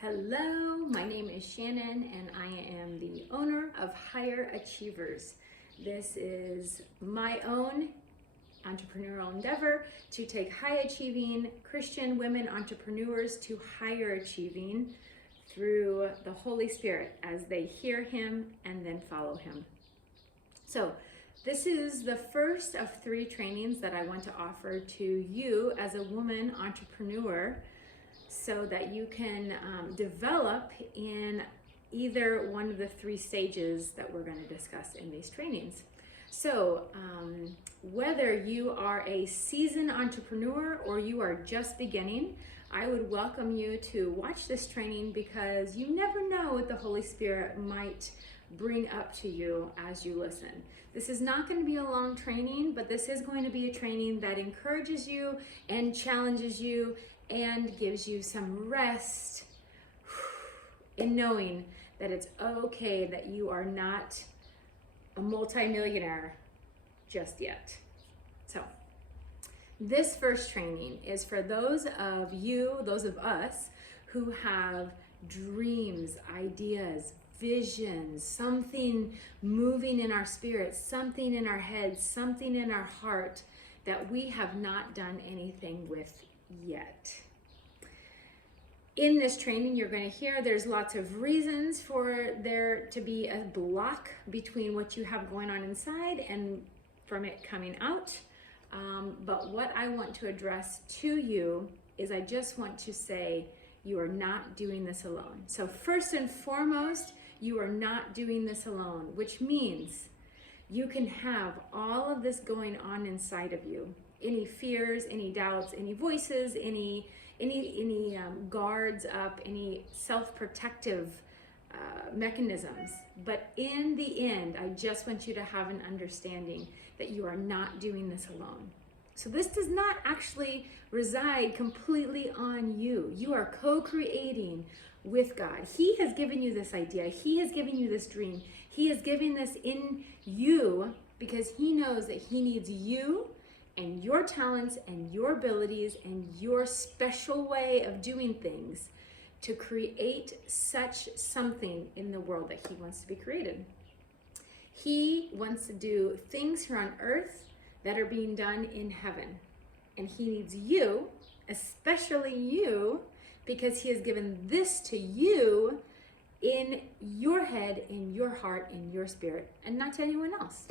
Hello, my name is Shannon and I am the owner of Higher Achievers. This is my own entrepreneurial endeavor to take high achieving Christian women entrepreneurs to higher achieving through the Holy Spirit as they hear Him and then follow Him. So this is the first of 3 trainings that I want to offer to you as a woman entrepreneur, so that you can develop in either one of the 3 stages that we're going to discuss in these trainings. So whether you are a seasoned entrepreneur or you are just beginning, I would welcome you to watch this training, because you never know what the Holy Spirit might bring up to you as you listen. This is not going to be a long training, but this is going to be a training that encourages you and challenges you and gives you some rest in knowing that it's okay that you are not a multimillionaire just yet. So this first training is for those of you, those of us who have dreams, ideas, visions, something moving in our spirit, something in our heads, something in our heart that we have not done anything with yet. In this training, you're going to hear there's lots of reasons for there to be a block between what you have going on inside and from it coming out. But what I want to address to you is I just want to say you are not doing this alone. So first and foremost, you are not doing this alone, which means you can have all of this going on inside of you. Any fears, any doubts, any voices, any guards up, any self-protective mechanisms. But in the end, I just want you to have an understanding that you are not doing this alone. So this does not actually reside completely on you. You are co-creating with God. He has given you this idea. He has given you this dream. He has given this in you because He knows that He needs you and your talents and your abilities and your special way of doing things to create such something in the world that He wants to be created. He wants to do things here on earth that are being done in heaven. And He needs you, especially you, because He has given this to you in your head, in your heart, in your spirit, and not to anyone else.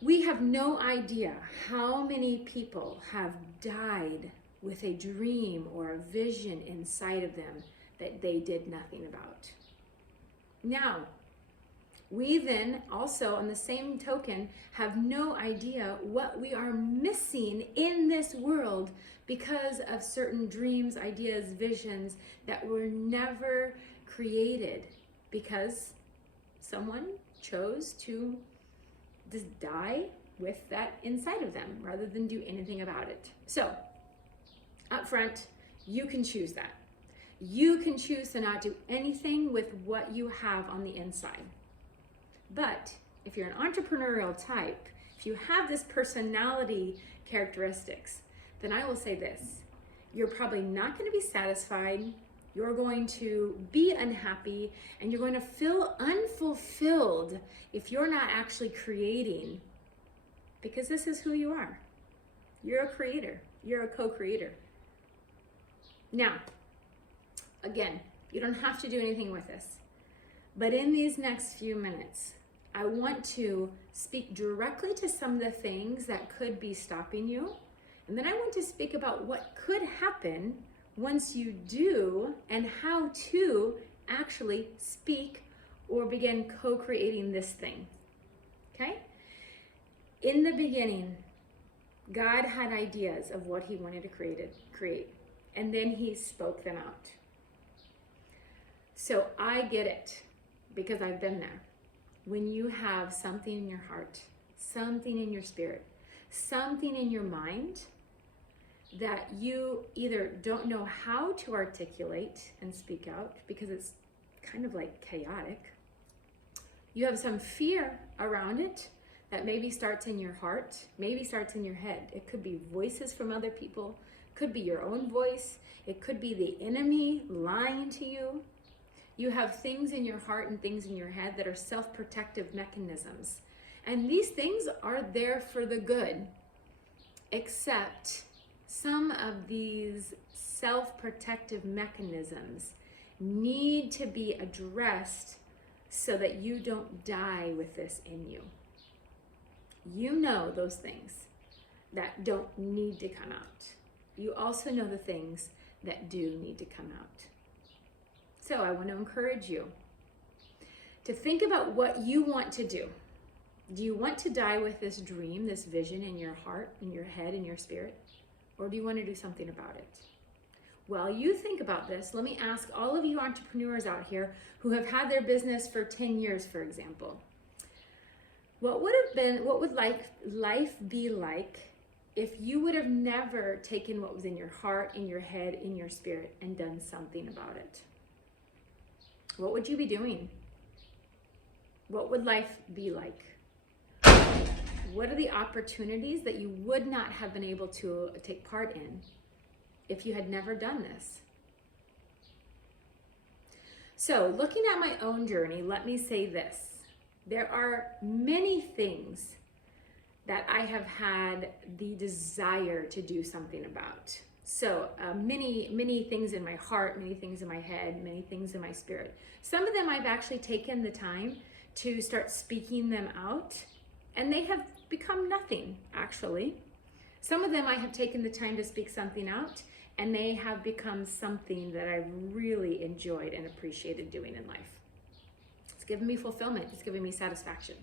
We have no idea how many people have died with a dream or a vision inside of them that they did nothing about. Now, we then also, on the same token, have no idea what we are missing in this world because of certain dreams, ideas, visions that were never created because someone chose to just die with that inside of them rather than do anything about it. So, up front, you can choose that. You can choose to not do anything with what you have on the inside. But if you're an entrepreneurial type, if you have this personality characteristics, then I will say this: you're probably not going to be satisfied. You're going to be unhappy, and you're going to feel unfulfilled if you're not actually creating, because this is who you are. You're a creator. You're a co-creator. Now, again, you don't have to do anything with this, but in these next few minutes, I want to speak directly to some of the things that could be stopping you, and then I want to speak about what could happen once you do and how to actually speak or begin co-creating this thing. Okay? In the beginning, God had ideas of what He wanted to create, and then He spoke them out. So I get it, because I've been there. When you have something in your heart, something in your spirit, something in your mind that you either don't know how to articulate and speak out because it's kind of like chaotic. You have some fear around it that maybe starts in your heart, maybe starts in your head. It could be voices from other people Could be your own voice. It could be the enemy lying to you. You have things in your heart and things in your head that are self-protective mechanisms. And these things are there for the good, except some of these self-protective mechanisms need to be addressed so that you don't die with this in you. You know those things that don't need to come out. You also know the things that do need to come out. So I want to encourage you to think about what you want to do. Do you want to die with this dream, this vision in your heart, in your head, in your spirit? Or do you want to do something about it? While you think about this, let me ask all of you entrepreneurs out here who have had their business for 10 years, for example. What would life be like if you would have never taken what was in your heart, in your head, in your spirit, and done something about it? What would you be doing? What would life be like? What are the opportunities that you would not have been able to take part in if you had never done this? So, looking at my own journey, let me say this. There are many things that I have had the desire to do something about. So many things in my heart, many things in my head, many things in my spirit. Some of them I've actually taken the time to start speaking them out, and they have become nothing, actually. Some of them I have taken the time to speak something out, and they have become something that I've really enjoyed and appreciated doing in life. It's given me fulfillment. It's given me satisfaction.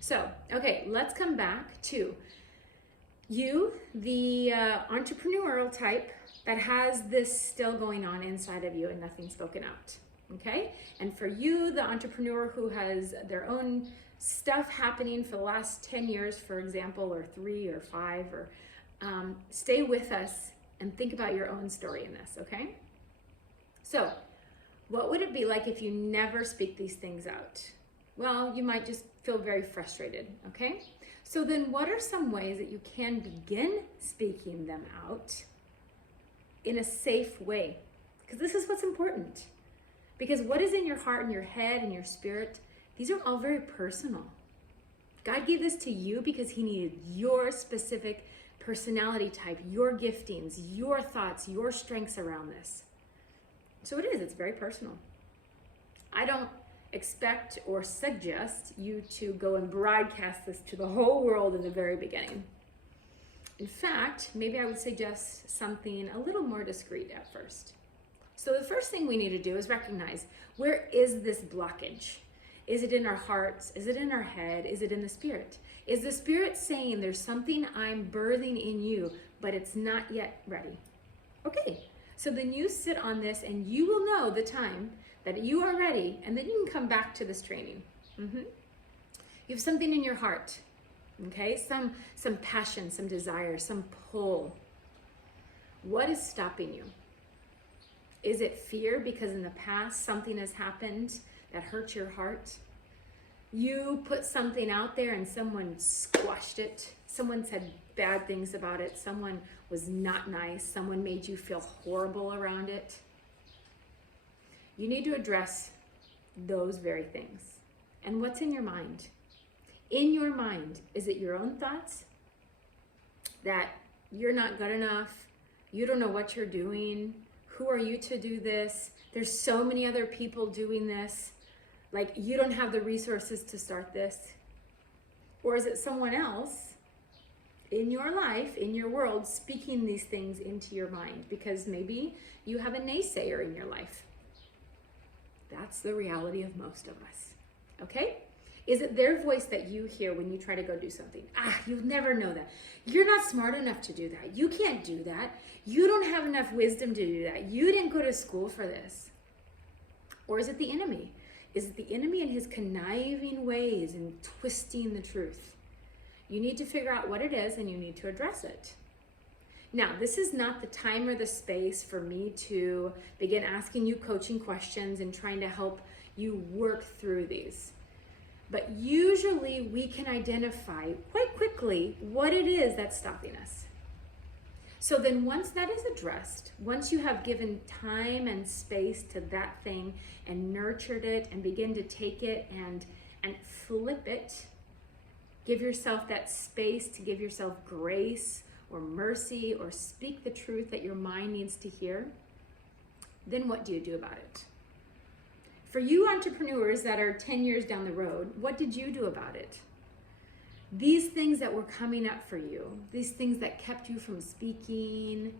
So, okay, let's come back to you, the entrepreneurial type that has this still going on inside of you and nothing spoken out, okay? And for you, the entrepreneur who has their own stuff happening for the last 10 years, for example, or 3 or 5, or stay with us and think about your own story in this, okay? So, what would it be like if you never speak these things out? Well, you might just feel very frustrated, okay? So then what are some ways that you can begin speaking them out in a safe way? Because this is what's important. Because what is in your heart and your head and your spirit, these are all very personal. God gave this to you because he needed your specific personality type, your giftings, your thoughts, your strengths around this. So it's very personal. I don't expect or suggest you to go and broadcast this to the whole world in the very beginning. In fact, maybe I would suggest something a little more discreet at first. So the first thing we need to do is recognize, where is this blockage? Is it in our hearts? Is it in our head? Is it in the spirit? Is the spirit saying there's something I'm birthing in you, but it's not yet ready? Okay, so then you sit on this and you will know the time that you are ready, and then you can come back to this training. You have something in your heart, okay? Some passion, some desire, some pull. What is stopping you? Is it fear because in the past something has happened that hurt your heart? You put something out there and someone squashed it. Someone said bad things about it. Someone was not nice. Someone made you feel horrible around it. You need to address those very things. And what's in your mind? In your mind, is it your own thoughts? That you're not good enough, you don't know what you're doing, who are you to do this? There's so many other people doing this. Like, you don't have the resources to start this. Or is it someone else in your life, in your world, speaking these things into your mind? Because maybe you have a naysayer in your life. That's the reality of most of us, okay? Is it their voice that you hear when you try to go do something? You'll never know that. You're not smart enough to do that. You can't do that. You don't have enough wisdom to do that. You didn't go to school for this. Or is it the enemy? Is it the enemy and his conniving ways and twisting the truth? You need to figure out what it is and you need to address it. Now, this is not the time or the space for me to begin asking you coaching questions and trying to help you work through these. But usually we can identify quite quickly what it is that's stopping us. So then once that is addressed, once you have given time and space to that thing and nurtured it and begin to take it and flip it, give yourself that space to give yourself grace or mercy or speak the truth that your mind needs to hear, then what do you do about it? For you entrepreneurs that are 10 years down the road, what did you do about it? These things that were coming up for you, these things that kept you from speaking,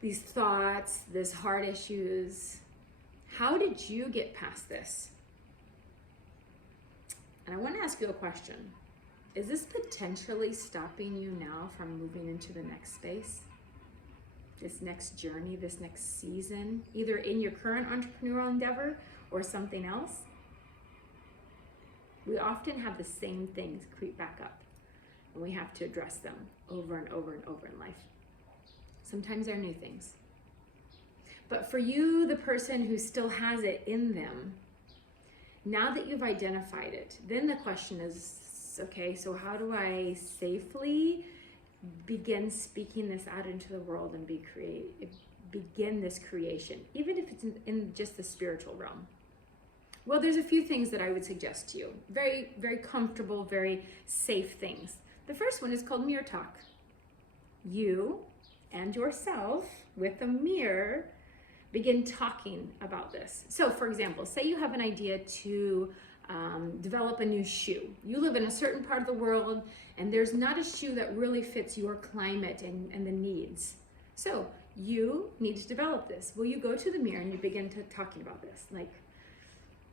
these thoughts, these heart issues, how did you get past this? And I want to ask you a question. Is this potentially stopping you now from moving into the next space? This next journey, this next season, either in your current entrepreneurial endeavor or something else? We often have the same things creep back up, and we have to address them over and over and over in life. Sometimes they're new things. But for you, the person who still has it in them, now that you've identified it, then the question is, okay, so how do I safely begin speaking this out into the world and begin this creation, even if it's in just the spiritual realm? Well, there's a few things that I would suggest to you. Very, very comfortable, very safe things. The first one is called mirror talk. You and yourself with a mirror begin talking about this. So for example, say you have an idea to develop a new shoe. You live in a certain part of the world and there's not a shoe that really fits your climate and the needs. So you need to develop this. Well, you go to the mirror and you begin talking about this. Like,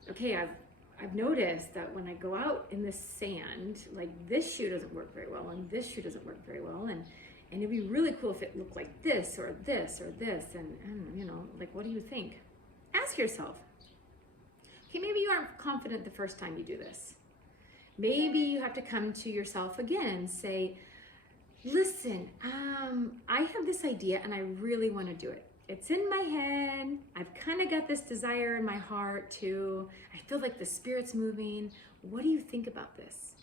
okay, I've noticed that when I go out in the sand, like this shoe doesn't work very well and this shoe doesn't work very well, and it'd be really cool if it looked like this or this or this, and you know, like, what do you think? Ask yourself. Okay, maybe you aren't confident the first time you do this. Maybe you have to come to yourself again and say, listen, I have this idea and I really want to do it. It's in my head. I've kind of got this desire in my heart too. I feel like the Spirit's moving. What do you think about this?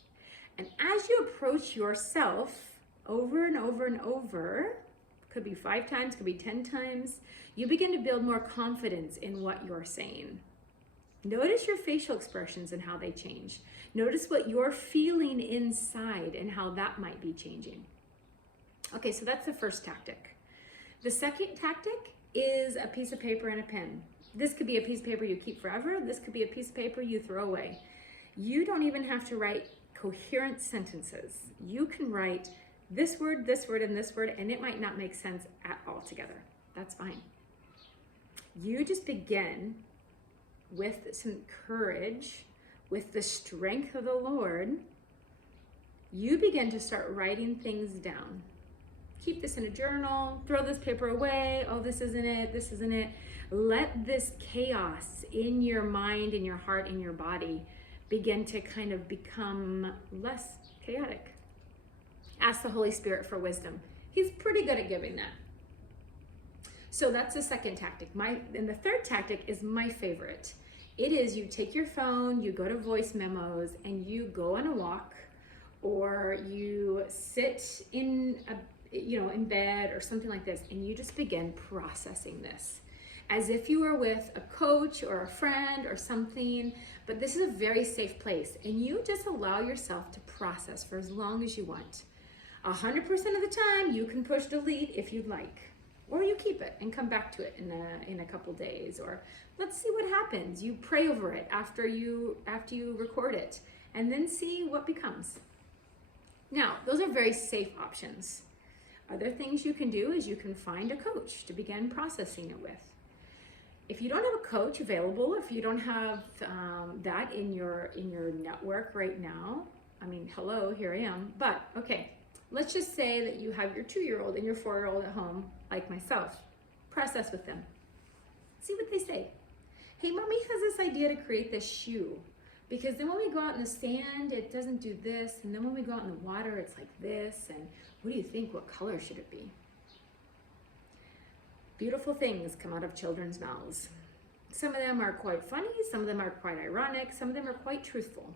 And as you approach yourself over and over and over, could be 5 times, could be 10 times, you begin to build more confidence in what you're saying. Notice your facial expressions and how they change. Notice what you're feeling inside and how that might be changing. Okay, so that's the first tactic. The second tactic is a piece of paper and a pen. This could be a piece of paper you keep forever. This could be a piece of paper you throw away. You don't even have to write coherent sentences. You can write this word, and this word, and it might not make sense at all together. That's fine. You just begin with some courage, with the strength of the Lord. You begin to start writing things down. Keep this in a journal, throw this paper away. Oh, this isn't it, this isn't it. Let this chaos in your mind, in your heart, in your body begin to kind of become less chaotic. Ask the Holy Spirit for wisdom. He's pretty good at giving that. So that's the second tactic. And the third tactic is my favorite. It is you take your phone, you go to voice memos, and you go on a walk, or you sit in bed or something like this, and you just begin processing this as if you were with a coach or a friend or something. But this is a very safe place, and you just allow yourself to process for as long as you want. 100% of the time you can push delete if you'd like, or you keep it and come back to it in a couple days, or let's see what happens. You pray over it after you record it, and then see what becomes. Now, those are very safe options. Other things you can do is you can find a coach to begin processing it with. If you don't have a coach available, if you don't have that in your network right now, I mean, hello, here I am. But okay, let's just say that you have your 2-year-old and your 4-year-old at home, like myself. Process with them. See what they say. Hey, mommy has this idea to create this shoe, because then when we go out in the sand, it doesn't do this, and then when we go out in the water, it's like this, and what do you think? What color should it be? Beautiful things come out of children's mouths. Some of them are quite funny, some of them are quite ironic, some of them are quite truthful.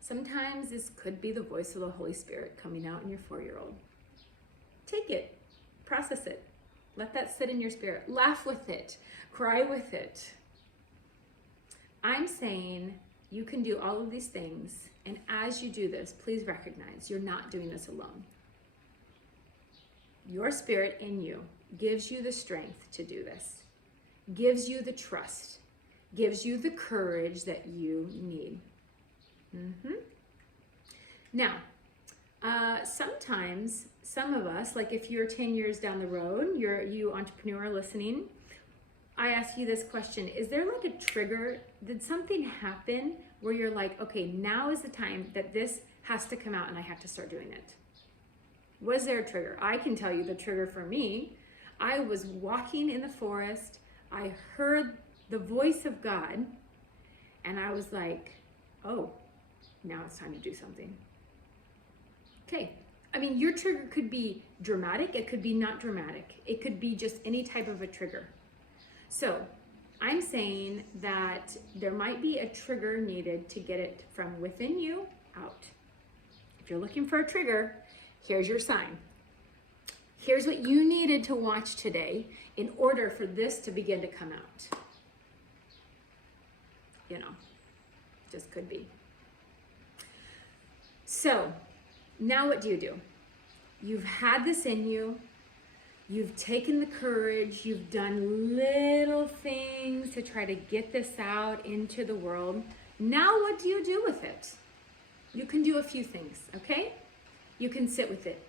Sometimes this could be the voice of the Holy Spirit coming out in your 4-year-old. Take it, process it. Let that sit in your spirit. Laugh with it. Cry with it. I'm saying you can do all of these things, and as you do this, please recognize you're not doing this alone. Your spirit in you gives you the strength to do this, gives you the trust, gives you the courage that you need. Now, sometimes some of us, like if you're 10 years down the road, you entrepreneur listening, I ask you this question: is there like a trigger? Did something happen where you're like, okay, now is the time that this has to come out and I have to start doing it? Was there a trigger? I can tell you the trigger for me. I was walking in the forest. I heard the voice of God, and I was like, oh, now it's time to do something. Okay. I mean, your trigger could be dramatic. It could be not dramatic. It could be just any type of a trigger. So I'm saying that there might be a trigger needed to get it from within you out. If you're looking for a trigger, here's your sign. Here's what you needed to watch today in order for this to begin to come out. You know, just could be. So now what do? You've had this in you. You've taken the courage. You've done little things to try to get this out into the world. Now what do you do with it? You can do a few things, okay? You can sit with it.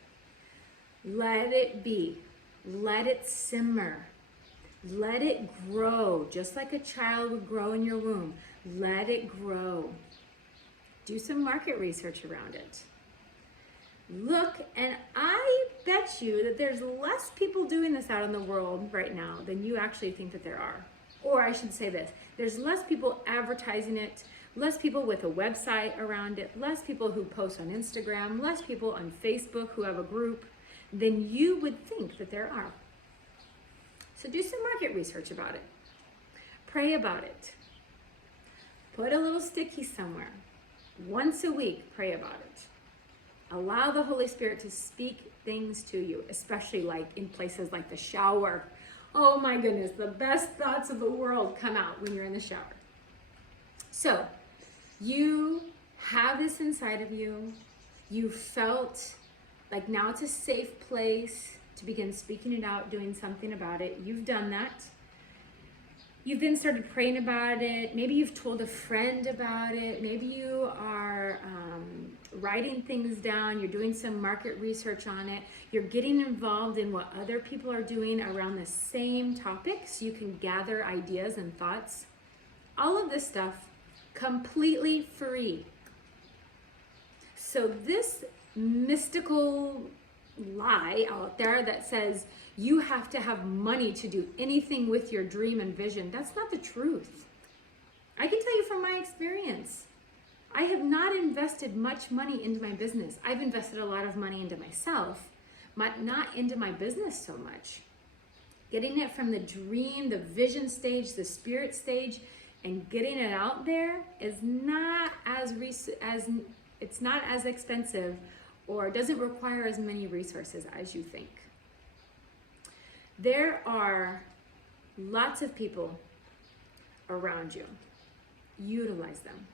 Let it be. Let it simmer. Let it grow, just like a child would grow in your womb. Let it grow. Do some market research around it. Look, and I bet you that there's less people doing this out in the world right now than you actually think that there are. Or I should say this, there's less people advertising it, less people with a website around it, less people who post on Instagram, less people on Facebook who have a group than you would think that there are. So do some market research about it. Pray about it. Put a little sticky somewhere. Once a week, pray about it. Allow the Holy Spirit to speak things to you, especially like in places like the shower. Oh my goodness, the best thoughts of the world come out when you're in the shower. So you have this inside of you. You felt like now it's a safe place to begin speaking it out, doing something about it. You've done that. You've then started praying about it. Maybe you've told a friend about it. Maybe you are writing things down. You're doing some market research on it. You're getting involved in what other people are doing around the same topic so you can gather ideas and thoughts. All of this stuff completely free. So this mystical lie out there that says you have to have money to do anything with your dream and vision, that's not the truth. I can tell you from my experience, I have not invested much money into my business. I've invested a lot of money into myself, but not into my business so much. Getting it from the dream, the vision stage, the spirit stage, and getting it out there is not it's not as expensive or doesn't require as many resources as you think. There are lots of people around you. Utilize them.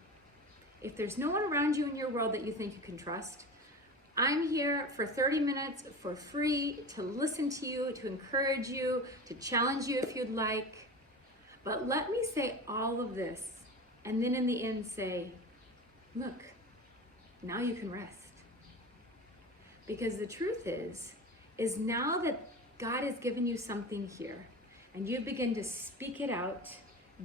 If there's no one around you in your world that you think you can trust, I'm here for 30 minutes for free to listen to you, to encourage you, to challenge you if you'd like. But let me say all of this and then in the end say, look, now you can rest. Because the truth is now that God has given you something here and you begin to speak it out,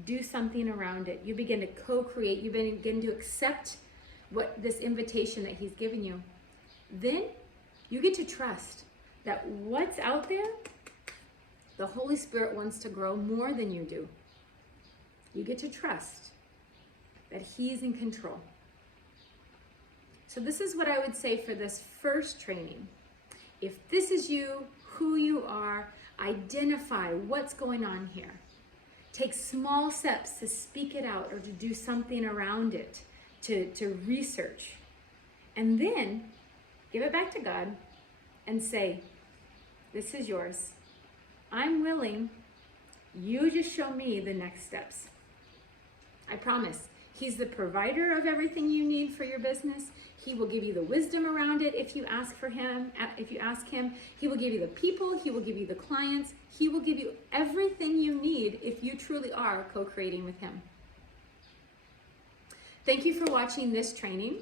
do something around it, you begin to co-create, you begin to accept what this invitation that he's given you, then you get to trust that what's out there, the Holy Spirit wants to grow more than you do. You get to trust that he's in control. So this is what I would say for this first training. If this is you, who you are, identify what's going on here. Take small steps to speak it out or to do something around it, to research. And then give it back to God and say, This is yours. I'm willing. You just show me the next steps. I promise. He's the provider of everything you need for your business. He will give you the wisdom around it if you ask for him. If you ask him, he will give you the people. He will give you the clients. He will give you everything you need if you truly are co-creating with him. Thank you for watching this training.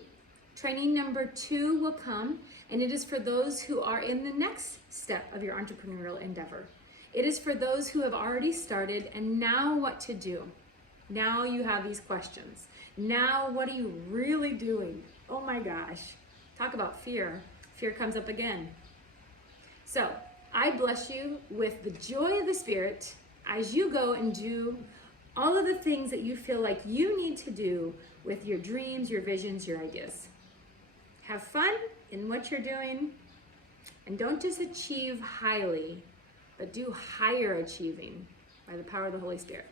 Training number 2 will come, and it is for those who are in the next step of your entrepreneurial endeavor. It is for those who have already started and now what to do. Now you have these questions. Now what are you really doing? Oh my gosh. Talk about fear. Fear comes up again. So I bless you with the joy of the Spirit as you go and do all of the things that you feel like you need to do with your dreams, your visions, your ideas. Have fun in what you're doing, and don't just achieve highly, but do higher achieving by the power of the Holy Spirit.